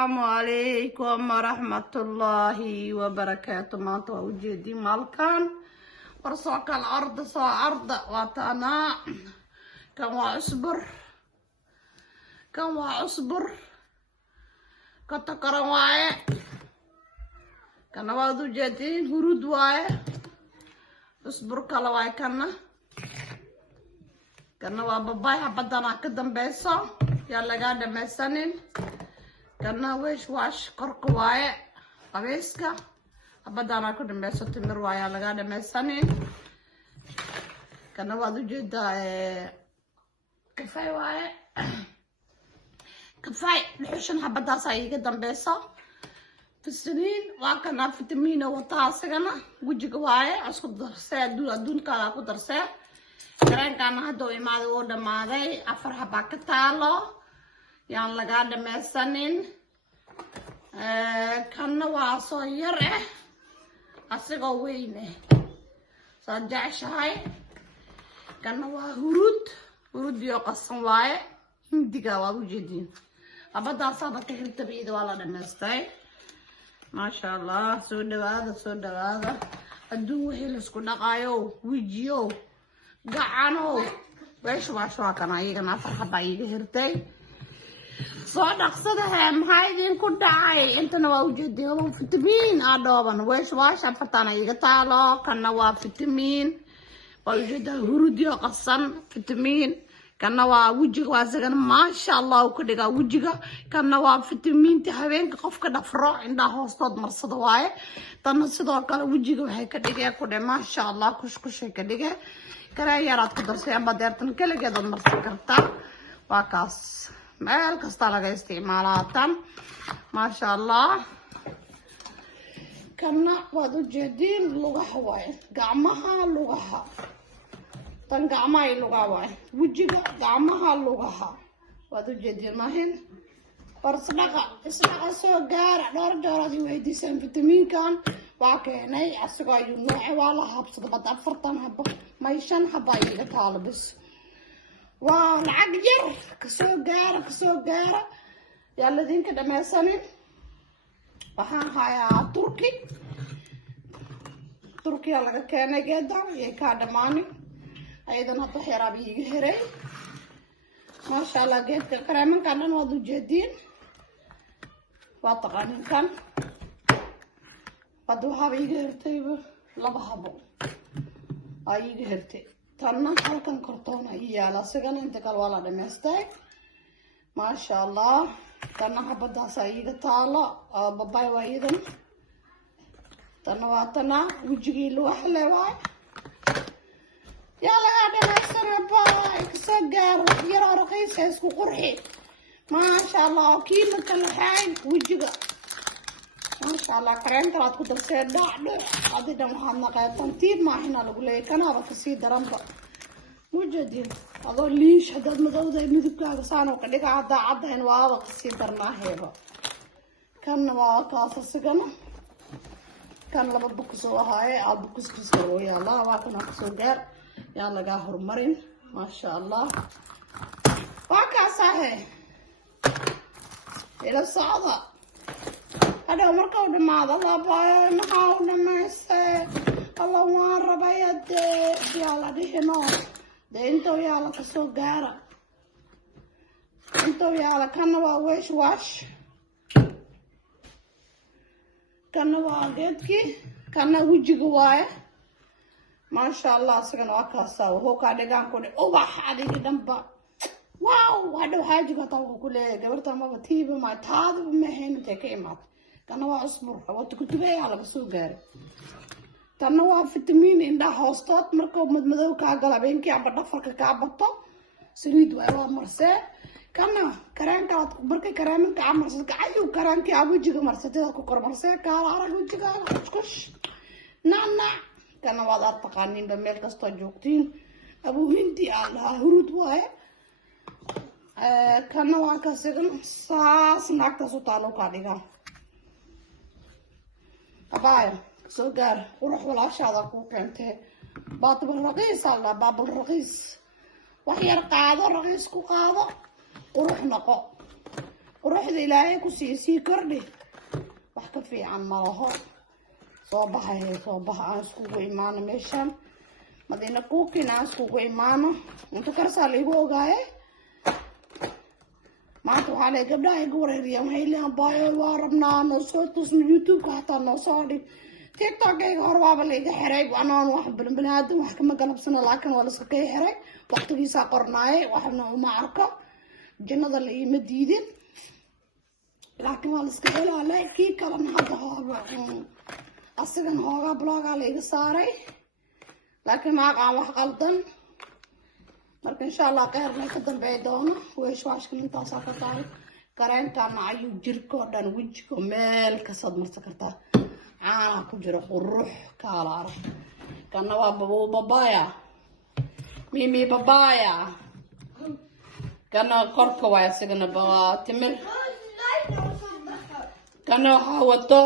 السلام عليكم ورحمة الله وبركاته. ما توجدي مالكان ورسوك الأرض سو أرض وطنا كما أصبر كتكرم واي كنا وادو جدين هرود واي اصبر كلا واي كنا واباباي حبدنا كدن بيسا يلا قاعدة مسنين كنا ويش واش قرق واي قبيسكا حبدنا كدن بيسا تمر واي يلا قاعدة مسنين كنا وادو جدا كفاي واي كفاي الحشن حبدا ساي كدن بيسا في السنين وكنا فيتامين وطاسقنا وجهك واي اسكو درسه دون كلا كو درسه كان هادو imaado oo dhamaaday afar xaba ka taalo yaan laga dhamaysanin kana waa soo yar asagoo weyn sajaaxay kana waa hurud iyo qasan waaye hindiga waa u jeedin abadaasaba ka hirtabiida waa la dhamaystay ما شاء الله سود هذا الدو هي اللي سكون قايو ويجيو قعنو ويش واشوا كان ايغنا فرحه بايغه هرتي صدق صدهم هايدين كدعاي انت نوا وجدي هو فيتامين ادوبن ويش واش فتانا ايغه تالو كان نوا فيتامين وجد هروديو قصن فيتامين كان وجهك واسقنا ما شاء الله وكدغا وجهك كان فيتامين تهبينك قفك دفرو عندها هوستود مرصد واي تن sidoo kale wajiga waxay ka dhigay ku dhama ma sha Allah kushkushay ka dhigay kara yaraad ku darsay ama deertan kaligeed marsan karta waa kaas meel kasta laga isticmaalatan ma sha Allah kana wadu jeedin lugaha waay gacmaha lugaha tan gacmaha lugaha waay wajiga gacmaha lugaha wadu jeedin maahin farsaqa isla soo gaar dhowr jooradi weydiisan fitamiin kan waa keenay asagoo ay nooc wala habsada bad afartan habo may shan haba iga talabis waa lacag yar ka soo gaara yalla dinka dhamaysanin waxaan hayaa turkiya laga keenay geedan ee ka dhamaani ayadana waxyaraab iga heray ma sha Allah geedka kareeman kan wadu jeedin وطقانين كان بدوها بيجهرتي لبا حبو اي جهرتي تانا halkan kartoon ay yaala sigan inta kala wala dhameystay ma sha Allah tana habadaas ay iga taalo babay waayidan tana waatana wajigi loo xaleeway yalla dhameystir babay kasoo gaar yar raqiis isku qurxi ما شاء الله كيلو كالحين وجهك ما شاء الله كريم كرات كدر سيدا هذه دم حنا قيتن تير ما هنا نقول لك انا بكسي درمبا وجدين هذا ليش هذا مدوده مدبكا سانو كدغا عاد هن waa كسي درنا هيبا كان waa kaas sigana kan laba bukus oo ahay aad bukus soo yaala waa kana soo gaar yaa laga hormarin ma sha Allah waa kaas ahay إلى الصعدة هذا عمرك ودم هذا الله باي نحاول نمسه الله مار بيد يلا دي هنا ده انتو يلا كسو جارة انتو يلا كانوا واش كانوا جدكي كانوا وجه جواي ما شاء الله سكن وكاسا وهو كان يقول كوني أوبا حادي جنبا واو هذا حاجة قطعوا كله قبرت ما بتيب ما تاد ما هين تكيمات كانوا أصبر وقت كنت جاي على بسوق جاري كانوا فيتامين إن ده هوستات مركب مدمدو كعجلة بينك عبدا فرق كعبطة سريد ولا مرسى كنا كران كات بركة كران كعمرسى كأيو كران كأبو جيجا مرسى تدا كوكر مرسى كارا جيجا كش نانا كانوا وضع تقانين بميل كستوجوكتين أبو هندي على هرود واي كان واقع سجن ساس ناقة سطالو كاديها أبايا سوغر وروح ولا شاذا كوكنته باب الرقيس الله باب الرقيس وحير قاعدة الرقيس كو قاعدة وروح نقو quruxda ilaahay ku sii kordhi wax ka fiican ma laho soo baxa aan iskugu imaano meeshaan madiina kuukiina aan iskugu imaano inta karsaa laygu ogaaye maanta waxaa lay gabdhaha iga wareeriya waxay leeyahan baayo waa rabnaa noo soo tusno youtube-ka xataa noo soo dhig tiktok-ayga hor waaba layga xiray anaan wax baniaadan wax kama galabsano laakiin waa laska kay xiray waqtigiisaa qornaaye waxna uma arko jannada la iima diidin laakiin waa laska helaale kii kalena hadda asigan hoogaa blogaa layga saaray laakiin maaqaan wax qaldan marka insha allah qeyrna ka dambeey doono weeshwaashkan intaasaa ka tahay kareenkana ayuu jirka oo dhan wejiga meel kastaad marsan kartaa caana ku jira qurux kaala arag kana waa babaya mimi babaya kana korka waa isagana timir kana waxaa wato